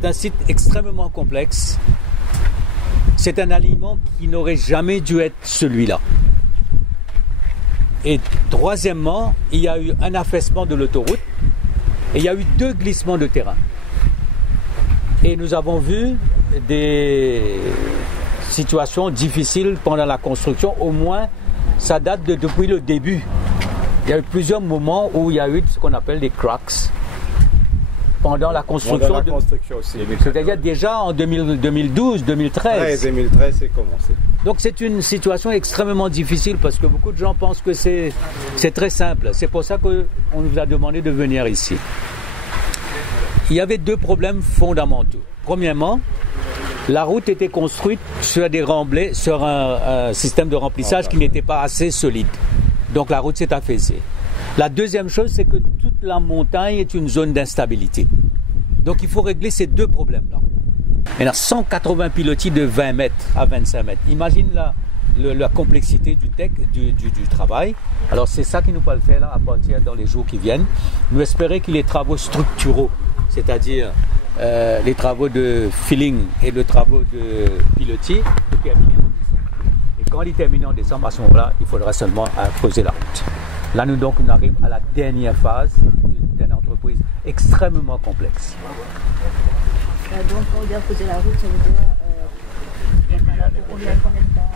C'est un site extrêmement complexe. C'est un alignement qui n'aurait jamais dû être celui-là. Et troisièmement, il y a eu un affaissement de l'autoroute et il y a eu 2 glissements de terrain. Et nous avons vu des situations difficiles pendant la construction. Au moins, ça date depuis le début. Il y a eu plusieurs moments où il y a eu ce qu'on appelle des cracks pendant la construction. Aussi. C'est-à-dire déjà en 2012, 2013. 2013, c'est commencé. Donc c'est une situation extrêmement difficile parce que beaucoup de gens pensent que c'est très simple. C'est pour ça qu'on nous a demandé de venir ici. Il y avait 2 problèmes fondamentaux. Premièrement, la route était construite sur des remblais, sur un système de remplissage qui n'était pas assez solide. Donc la route s'est affaissée. La deuxième chose, c'est que toute la montagne est une zone d'instabilité. Donc il faut régler ces 2 problèmes-là. Il y a 180 pilotis de 20 mètres à 25 mètres. Imagine la complexité du travail. Alors c'est ça qui nous peut le faire là, à partir dans les jours qui viennent. Nous espérons que les travaux structuraux, c'est-à-dire les travaux de filling et les travaux de pilotis, sont terminés en décembre. Et quand ils terminent en décembre, à ce moment-là, il faudra seulement creuser la route. Là, nous arrivons à la dernière phase d'une entreprise extrêmement complexe. Donc, quand on dit creuser la route, ça veut dire combien de temps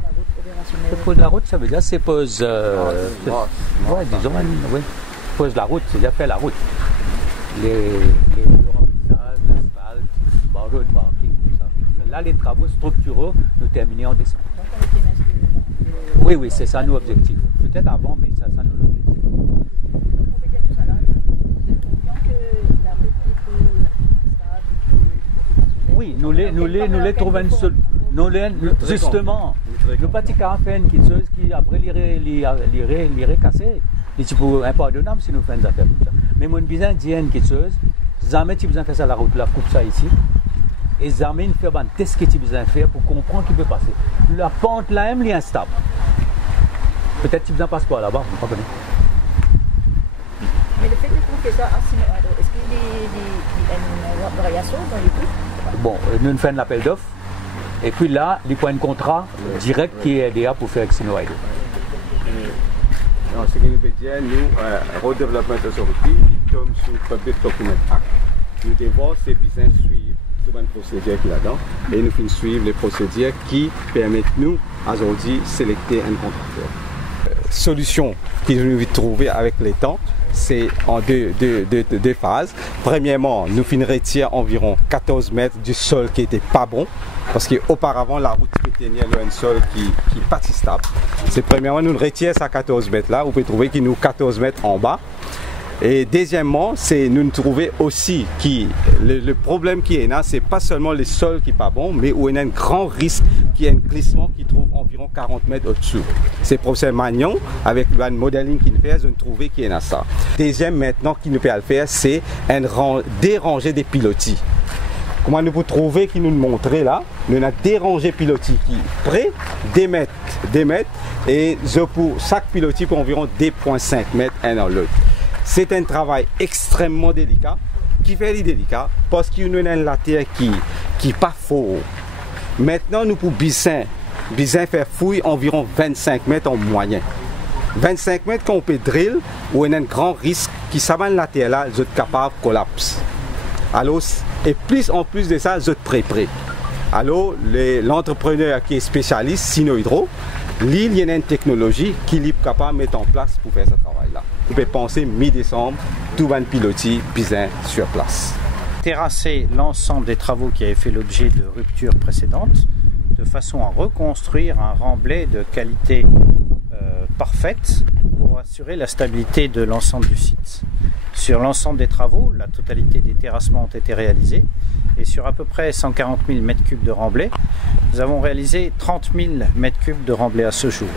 la route opérationnelle? Pose la route, ça veut dire c'est pose. Pose la route, c'est-à-dire faire la route. Les remplissages, l'asphalte, barreaux de marquing, tout ça. Mais là, les travaux structuraux, nous terminons en décembre. Oui, c'est ça nos objectifs. Peut-être avant, mais ça nous l'objectif. On peut dire tout ça là, vous êtes confiant que la route est plus stable, Oui, nous les trouvons une seule. Justement, le petit carafène qui après l'irait casser. Et tu peux impardonnable si nous faisons des affaires comme ça. Mais mon besoin dit quelque chose, jamais tu besoin faire ça la route là, coupe ça ici. Et jamais une faire un test que tu besoin faire pour comprendre qu'il peut passer. La pente là même est instable. Peut-être tu besoin passe quoi là-bas, je ne sais pas. Mais le fait qu'on fait ça en Sino-Ado, est-ce qu'il y a une variation dans les coûts? Bon, nous faisons l'appel d'offres. Et puis là, il y a un contrat direct qui est aidé pour faire avec Sino-Ado. Ce qui nous peut dire, nous, Road Development Authority, comme sur le Public Document Act, nous devons ces business suivre toute une procédure qui est là-dedans et nous finissons suivre les procédures qui permettent nous, aujourd'hui, de sélecter un contracteur. Solution que nous devons trouver avec les temps, c'est en deux phases. Premièrement, nous finirons retirer environ 14 mètres du sol qui n'était pas bon. Parce qu'auparavant, la route peut tenir un sol qui n'est pas si stable. C'est premièrement, nous retirons ça 14 mètres là. Vous pouvez trouver qu'il nous 14 mètres en bas. Et deuxièmement, c'est nous trouver aussi que le problème qui est là, c'est pas seulement le sol qui n'est pas bon, mais où il y a un grand risque qu'il y ait un glissement qui trouve environ 40 mètres au-dessous. C'est pour ce Magnon, avec le modeling qu'il fait, nous trouver qu'il y a ça. Deuxième maintenant qui nous peut le faire, c'est déranger des pilotis. Comment nous pouvons trouver qui nous montrer là, nous avons dérangé pilotis qui près des mètres, et pour chaque pilotis pour environ 2,5 mètres un dans l'autre. C'est un travail extrêmement délicat, qui fait les délicat parce qu'il y a une terre qui n'est pas fort. Maintenant, nous pouvons bien faire fouille environ 25 mètres en moyen. 25 mètres quand on peut drill, où il y a un grand risque qui s'amène la terre là, vous êtes capable de collapse. Alors, et plus en plus de ça, vous êtes prêt. Alors, l'entrepreneur qui est spécialiste, Sino-Hydro, il y a une technologie qu'il est capable de mettre en place pour faire ce travail-là. Vous pouvez penser mi-décembre, tout va piloter bien sur place. Terrasser l'ensemble des travaux qui avaient fait l'objet de ruptures précédentes, de façon à reconstruire un remblai de qualité parfaite pour assurer la stabilité de l'ensemble du site. Sur l'ensemble des travaux, la totalité des terrassements ont été réalisés et sur à peu près 140 000 m3 de remblai, nous avons réalisé 30 000 m3 de remblai à ce jour.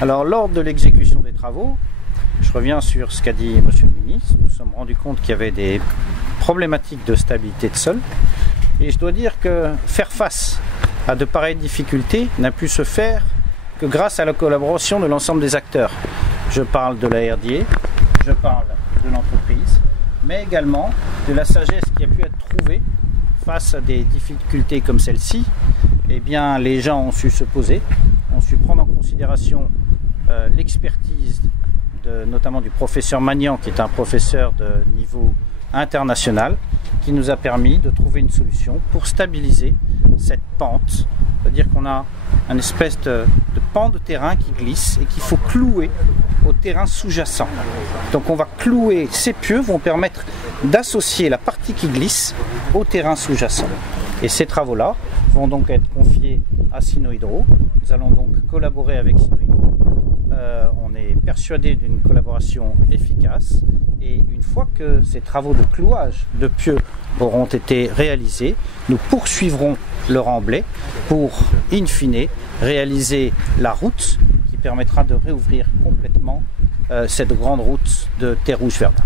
Alors lors de l'exécution des travaux, je reviens sur ce qu'a dit Monsieur le Ministre, nous nous sommes rendus compte qu'il y avait des problématiques de stabilité de sol et je dois dire que faire face à de pareilles difficultés n'a pu se faire que grâce à la collaboration de l'ensemble des acteurs. Je parle de la RDA, je parle de l'entreprise, mais également de la sagesse qui a pu être trouvée face à des difficultés comme celle-ci. Eh bien, les gens ont su se poser, ont su prendre en considération l'expertise notamment du professeur Magnan, qui est un professeur de niveau international, qui nous a permis de trouver une solution pour stabiliser cette pente. C'est-à-dire qu'on a une espèce de pan de terrain qui glisse et qu'il faut clouer au terrain sous-jacent. Donc on va clouer, ces pieux vont permettre d'associer la partie qui glisse au terrain sous-jacent. Et ces travaux-là vont donc être confiés à Sinohydro. Nous allons donc collaborer avec Sinohydro. On est persuadé d'une collaboration efficace, et une fois que ces travaux de clouage de pieux auront été réalisés, nous poursuivrons le remblai pour, in fine, réaliser la route qui permettra de réouvrir complètement cette grande route de Terre Rouge-Verdun.